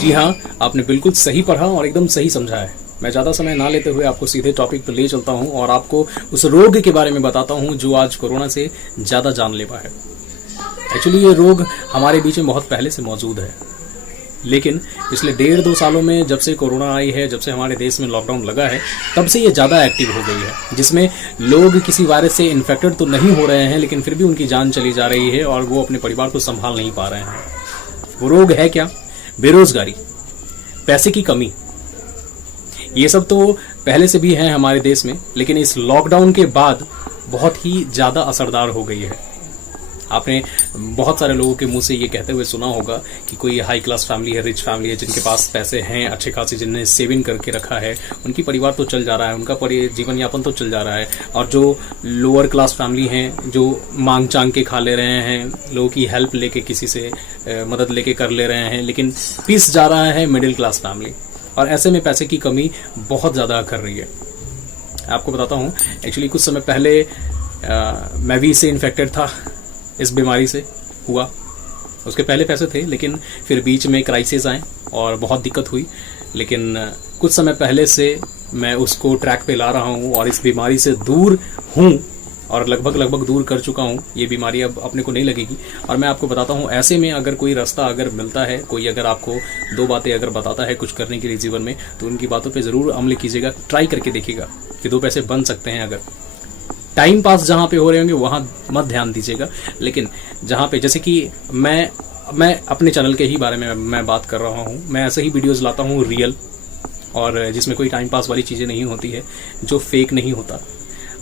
जी हाँ, आपने बिल्कुल सही पढ़ा और एकदम सही समझा है। मैं ज़्यादा समय ना लेते हुए आपको सीधे टॉपिक पर ले चलता हूँ और आपको उस रोग के बारे में बताता हूँ जो आज कोरोना से ज़्यादा जानलेवा है। एक्चुअली ये रोग हमारे बीच में बहुत पहले से मौजूद है, लेकिन पिछले 1.5-2 सालों में जब से कोरोना आई है, जब से हमारे देश में लॉकडाउन लगा है, तब से ये ज़्यादा एक्टिव हो गई है, जिसमें लोग किसी वायरस से इन्फेक्टेड तो नहीं हो रहे हैं, लेकिन फिर भी उनकी जान चली जा रही है और वो अपने परिवार को संभाल नहीं पा रहे हैं। वो रोग है क्या? बेरोजगारी, पैसे की कमी। ये सब तो पहले से भी है हमारे देश में, लेकिन इस लॉकडाउन के बाद बहुत ही ज़्यादा असरदार हो गई है। आपने बहुत सारे लोगों के मुंह से ये कहते हुए सुना होगा कि कोई हाई क्लास फैमिली है, रिच फैमिली है, जिनके पास पैसे हैं अच्छे खासे, जिनने सेविंग करके रखा है, उनकी परिवार तो चल जा रहा है, उनका जीवन यापन तो चल जा रहा है। और जो लोअर क्लास फैमिली हैं, जो मांग चांग के खा ले रहे हैं, लोगों की हेल्प लेके, किसी से मदद लेके कर ले रहे हैं, लेकिन पिस जा रहा है मिडिल क्लास फैमिली। और ऐसे में पैसे की कमी बहुत ज़्यादा कर रही है। आपको बताता हूँ, एक्चुअली कुछ समय पहले मैं भी इससे इन्फेक्टेड था, इस बीमारी से हुआ। उसके पहले पैसे थे, लेकिन फिर बीच में क्राइसिस आए और बहुत दिक्कत हुई। लेकिन कुछ समय पहले से मैं उसको ट्रैक पे ला रहा हूँ और इस बीमारी से दूर हूँ और लगभग दूर कर चुका हूँ। ये बीमारी अब अपने को नहीं लगेगी। और मैं आपको बताता हूँ, ऐसे में अगर कोई रास्ता अगर मिलता है, कोई अगर आपको 2 बातें अगर बताता है कुछ करने के लिए जीवन में, तो उनकी बातों पे ज़रूर अमल कीजिएगा, ट्राई करके देखिएगा कि 2 पैसे बन सकते हैं। अगर टाइम पास जहाँ पे हो रहे होंगे वहाँ मत ध्यान दीजिएगा, लेकिन जहाँ पे, जैसे कि मैं अपने चैनल के ही बारे में मैं बात कर रहा हूँ। मैं ऐसे ही वीडियोस लाता हूँ रियल, और जिसमें कोई टाइम पास वाली चीज़ें नहीं होती है, जो फेक नहीं होता,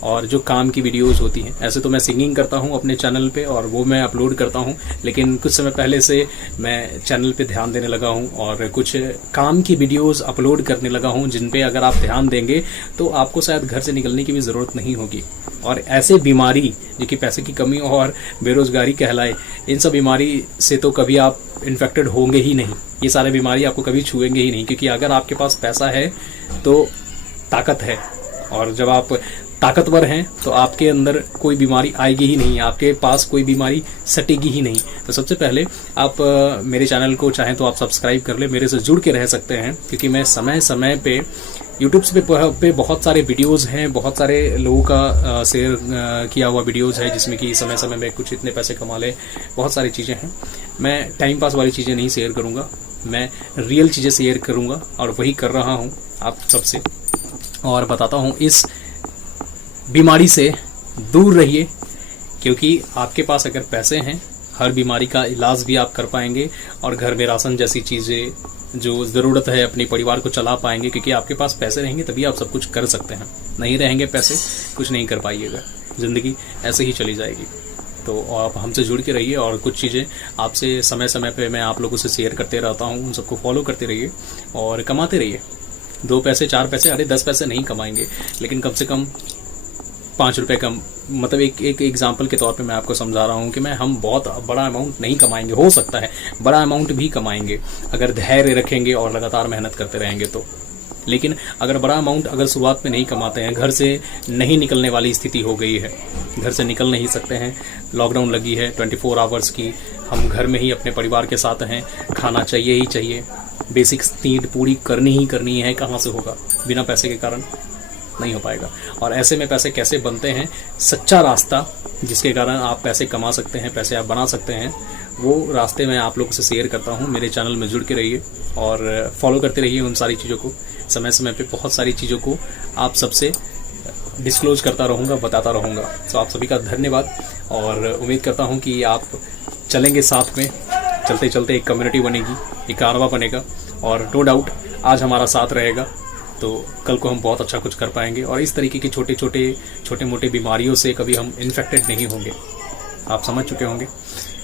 और जो काम की वीडियोस होती हैं। ऐसे तो मैं सिंगिंग करता हूँ अपने चैनल पे और वो मैं अपलोड करता हूँ, लेकिन कुछ समय पहले से मैं चैनल पे ध्यान देने लगा हूँ और कुछ काम की वीडियोस अपलोड करने लगा हूँ, जिन पे अगर आप ध्यान देंगे तो आपको शायद घर से निकलने की भी ज़रूरत नहीं होगी। और ऐसे बीमारी जो कि पैसे की कमी और बेरोजगारी कहलाए, इन सब बीमारी से तो कभी आप इन्फेक्टेड होंगे ही नहीं। ये सारे बीमारी आपको कभी छुएंगे ही नहीं, क्योंकि अगर आपके पास पैसा है तो ताकत है, और जब आप ताकतवर हैं तो आपके अंदर कोई बीमारी आएगी ही नहीं, आपके पास कोई बीमारी सटेगी ही नहीं। तो सबसे पहले आप मेरे चैनल को चाहें तो आप सब्सक्राइब कर ले, मेरे से जुड़ के रह सकते हैं, क्योंकि मैं समय समय पे यूट्यूब पे बहुत सारे वीडियोस हैं, बहुत सारे लोगों का शेयर किया हुआ वीडियोस है, जिसमें कि समय समय में कुछ इतने पैसे कमा ले, बहुत सारी चीज़ें हैं। मैं टाइम पास वाली चीज़ें नहीं शेयर करूँगा, मैं रियल चीज़ें शेयर करूँगा, और वही कर रहा हूँ आप सबसे। और बताता हूँ, इस बीमारी से दूर रहिए, क्योंकि आपके पास अगर पैसे हैं, हर बीमारी का इलाज भी आप कर पाएंगे, और घर में राशन जैसी चीज़ें जो ज़रूरत है अपने परिवार को चला पाएंगे, क्योंकि आपके पास पैसे रहेंगे तभी आप सब कुछ कर सकते हैं। नहीं रहेंगे पैसे, कुछ नहीं कर पाइएगा, ज़िंदगी ऐसे ही चली जाएगी। तो आप हमसे जुड़ के रहिए, और कुछ चीज़ें आपसे समय समय पे मैं आप लोगों से शेयर करते रहता हूँ, उन सबको फॉलो करते रहिए और कमाते रहिए। 2 पैसे 4 पैसे, अरे 10 पैसे नहीं कमाएंगे, लेकिन कम से कम 5 रुपये कम, मतलब एक एग्जाम्पल के तौर पे मैं आपको समझा रहा हूँ कि हम बहुत बड़ा अमाउंट नहीं कमाएंगे, हो सकता है बड़ा अमाउंट भी कमाएंगे अगर धैर्य रखेंगे और लगातार मेहनत करते रहेंगे तो। लेकिन अगर बड़ा अमाउंट अगर शुरुआत में नहीं कमाते हैं, घर से नहीं निकलने वाली स्थिति हो गई है, घर से निकल नहीं सकते हैं, लॉकडाउन लगी है 24 आवर्स की, हम घर में ही अपने परिवार के साथ हैं, खाना चाहिए ही चाहिए, बेसिक नीड पूरी करनी ही करनी है, कहाँ से होगा? बिना पैसे के कारण नहीं हो पाएगा। और ऐसे में पैसे कैसे बनते हैं, सच्चा रास्ता जिसके कारण आप पैसे कमा सकते हैं, पैसे आप बना सकते हैं, वो रास्ते मैं आप लोगों से शेयर करता हूँ। मेरे चैनल में जुड़ के रहिए और फॉलो करते रहिए उन सारी चीज़ों को। समय समय पे बहुत सारी चीज़ों को आप सबसे डिस्क्लोज करता रहूँगा, बताता रहूँगा। तो आप सभी का धन्यवाद, और उम्मीद करता हूँ कि आप चलेंगे साथ में, चलते चलते एक कम्युनिटी बनेगी, एक कारवां बनेगा, और नो डाउट आज हमारा साथ रहेगा तो कल को हम बहुत अच्छा कुछ कर पाएंगे, और इस तरीके की छोटे मोटे बीमारियों से कभी हम इन्फेक्टेड नहीं होंगे। आप समझ चुके होंगे।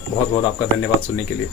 बहुत बहुत आपका धन्यवाद सुनने के लिए।